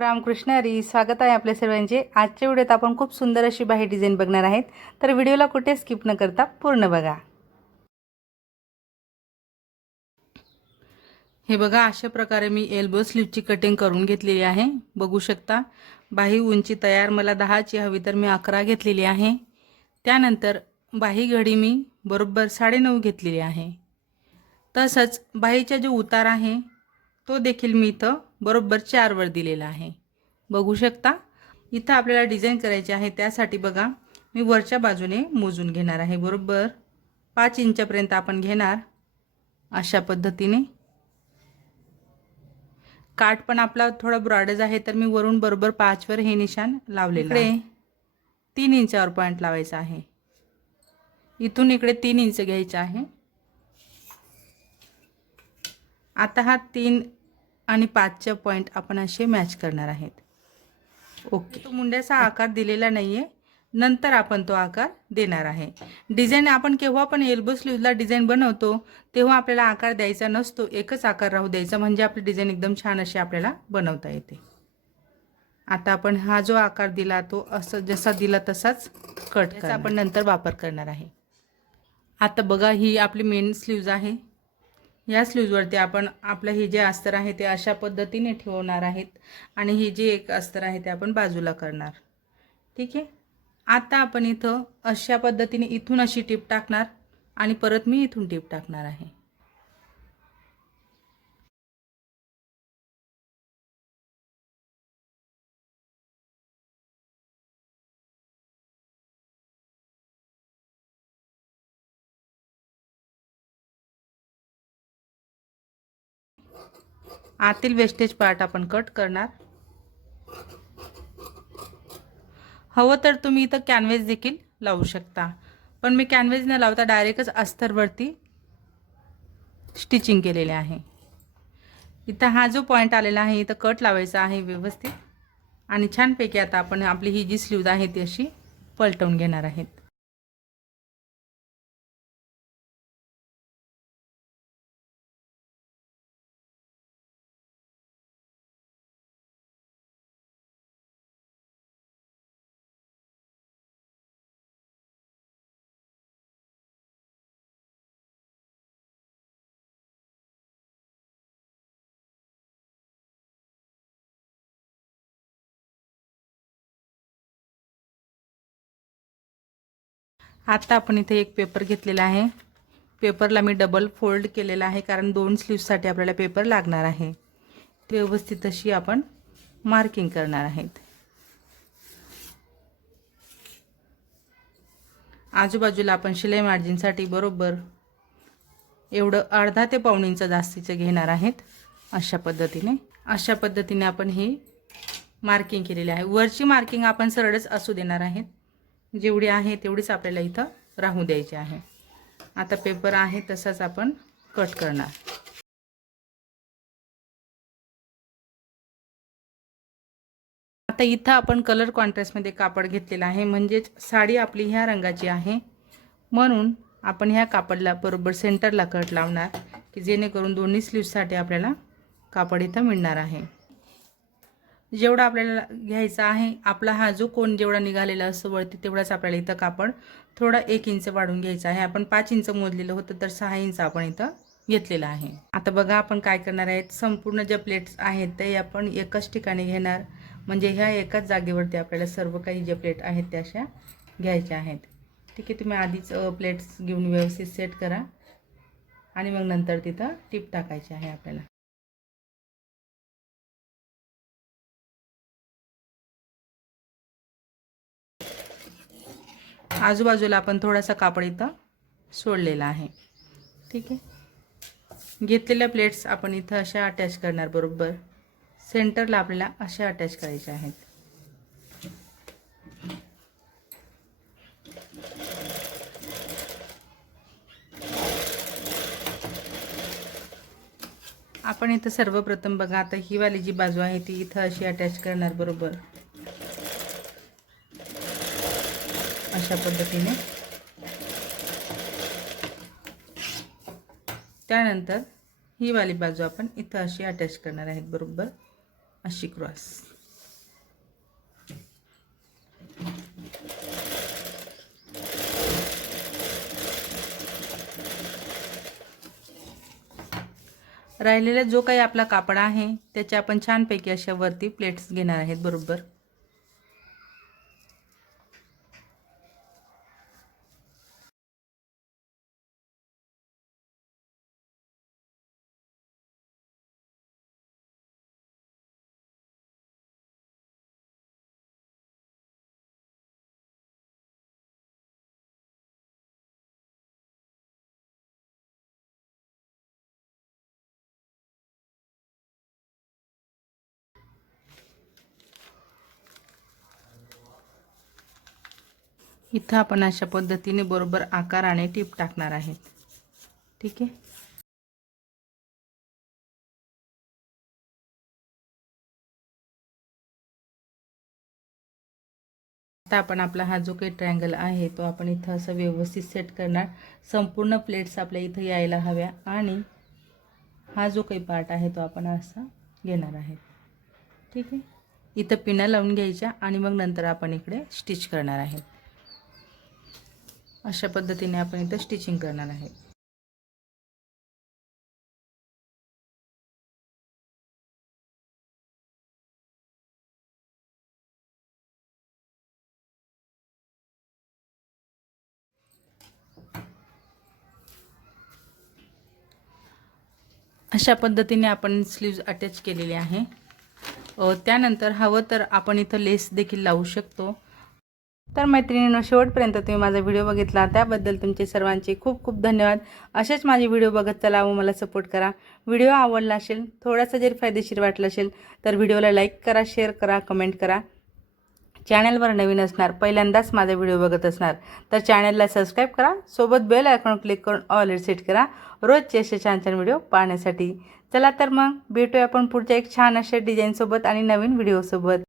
रामकृष्ण हरी स्वागत आहे आपल्या सर्वांचे. आजच्या व्हिडिओत आपण खूप सुंदर अशी बाही डिझाईन बघणार आहेत. तर व्हिडिओला कुठे स्किप न करता पूर्ण बघा. हे बघा अशा प्रकारे मी एल्बो स्लीवची कटिंग करून घेतलेली आहे. बघू शकता बाही उंची तयार मला दहाची हवी तर मी अकरा घेतलेली आहे. त्यानंतर बाही घडी मी बरोबर साडेनऊ घेतलेली आहे. तसंच बाहीचा जो उतार आहे तो देखील मी इथं बरोबर चारवर दिलेला आहे. बघू शकता इथं आपल्याला डिझाईन करायची आहे त्यासाठी बघा मी वरच्या बाजूने मोजून घेणार आहे बरोबर? पाच इंचापर्यंत आपण घेणार अशा पद्धतीने. काठ पण आपला थोडा ब्रॉडच आहे तर मी वरून बरोबर पाचवर हे निशाण लावलेलं आहे. तीन इंचावर पॉईंट लावायचा आहे. इथून इकडे तीन इंच घ्यायचं आहे. आता हा तीन आणि पाचच्या पॉईंट आपण असे मॅच करणार आहेत. ओके तो मुंड्याचा आकार दिलेला नाही आहे नंतर आपण तो आकार देणार आहे. डिझाईन आपण केव्हा पण एल्बो स्लीवला डिझाईन बनवतो तेव्हा आपल्याला आकार द्यायचा नसतो. एकच आकार राहू द्यायचा म्हणजे आपली डिझाईन एकदम छान अशी आपल्याला बनवता येते. आता आपण हा जो आकार दिला तो असं जसा दिला तसाच कट आपण नंतर वापर करणार आहे. आता बघा ही आपली मेन स्लीव्ज आहे. या स्लीजवरती आपण आपलं हे जे अस्तर आहे ते अशा पद्धतीने ठेवणार आहेत. आणि हे जे एक अस्तर आहे ते आपण बाजूला करणार. ठीक आहे? आता आपण इथं अशा पद्धतीने इथून अशी टीप टाकणार आणि परत मी इथून टीप टाकणार आहे. आतील वेस्टेज पार्ट आपण कट करणार. हवं तर तुम्ही इथं कॅनव्हेज देखील लावू शकता. पण मी कॅनव्हेज न लावता डायरेक्टच अस्तरवरती स्टिचिंग केलेले आहे. इथं हा जो पॉईंट आलेला आहे इथं कट लावायचा आहे व्यवस्थित. आणि छानपैकी आता आपण आपली ही जी स्लीव्ज आहे ती अशी पलटवून घेणार आहेत. आत्ता आपण इथे एक पेपर घेतलेला आहे. पेपरला मी डबल फोल्ड केलेला आहे कारण दोन स्लीव्ससाठी आपल्याला पेपर लागणार आहे. व्यवस्थित अशी आपण मार्किंग करणार आहेत. आजूबाजूला आपण शिलाई मार्जिनसाठी बरोबर एवढं अर्धा ते पाऊण इंच जास्तीचं घेणार आहेत. अशा पद्धतीने अशा पद्धतीने आपण ही मार्किंग केलेली आहे. वरची मार्किंग आपण सरळच असू देणार आहेत. जेवढी आहे तेवढीच आपल्याला इथं राहू द्यायची आहे. आता पेपर आहे तसाच आपण कट करणार. आता इथं आपण कलर कॉन्ट्रास्टमध्ये कापड घेतलेला आहे. म्हणजेच साडी आपली ह्या रंगाची आहे. म्हणून आपण ह्या कापडला बरोबर सेंटरला कट लावणार की जेणेकरून दोन्ही स्लीव्ससाठी आपल्याला कापड इथं मिळणार आहे. जेवढा आपल्याला घ्यायचा आहे आपला हा जो कोण जेवढा निघालेला असतो वरती तेवढाच आपल्याला इथं कापड थोडा एक इंच वाढून घ्यायचा आहे. आपण पाच इंच मोजलेलं होतं तर सहा इंच आपण इथं घेतलेलं आहे. आता बघा आपण काय करणार आहेत. संपूर्ण ज्या प्लेट्स आहेत ते आपण एकच ठिकाणी घेणार. म्हणजे ह्या एकाच जागेवरती आपल्याला सर्व काही ज्या प्लेट आहेत त्या अशा घ्यायच्या आहेत. ठीक आहे तुम्ही आधीच प्लेट्स घेऊन व्यवस्थित सेट करा. आणि मग नंतर तिथं टीप टाकायची आहे आपल्याला. आजूबाजूला आपण थोडासा कापड इथं सोडलेला आहे. ठीक आहे? घेतलेल्या प्लेट्स आपण इथं अशा अटॅच करणार बरोबर. सेंटरला आपल्याला अशा अटॅच करायच्या आहेत. आपण इथं सर्वप्रथम बघा आता ही वाली जी बाजू आहे ती इथं अशी अटॅच करणार बरोबर. अशा पद्धतीने. त्यानंतर ही वाली बाजू आपण इथं अशी अटॅच करणार आहेत बरोबर? अशी क्रॉस राहिलेला जो काही आपला कापड आहे त्याच्या आपण छानपैकी अशा वरती प्लेट्स घेणार आहेत बरोबर? इथं आपण अशा पद्धतीने बरोबर आकाराने टीप टाकणार आहेत ठीक आहे? आता आपण आपला हा जो काही ट्रँगल आहे तो आपण इथं असं व्यवस्थित सेट करणार. संपूर्ण प्लेट्स आपल्या इथं यायला हव्या आणि हा जो काही पार्ट आहे तो आपण असा घेणार आहे. ठीक आहे? इथं पिना लावून घ्यायच्या आणि मग नंतर आपण इकडे स्टिच करणार आहे. अशा पद्धतीने आपण इथं स्टिचिंग करणार आहे. अशा पद्धतीने आपण स्लीव्ज अटॅच केलेले आहे. त्यानंतर हवं तर आपण इथं लेस देखील लावू शकतो. तर मैत्रिणींनो शेवटपर्यंत तुम्ही माझा व्हिडिओ बघितला त्याबद्दल तुमचे सर्वांचे खूप खूप धन्यवाद. असेच माझे व्हिडिओ बघत चला व मला सपोर्ट करा. व्हिडिओ आवडला असेल थोडासा जरी फायदेशीर वाटला असेल तर व्हिडिओला लाईक करा शेअर करा कमेंट करा. चॅनलवर नवीन असणार पहिल्यांदाच माझा व्हिडिओ बघत असणार तर चॅनलला सबस्क्राईब करा सोबत बेल आयकॉन क्लिक करून ऑल सेट करा. रोजचे असे छान छान व्हिडिओ पाहण्यासाठी. चला तर मग भेटूया आपण पुढच्या एक छान अशा डिझाईनसोबत आणि नवीन व्हिडिओसोबत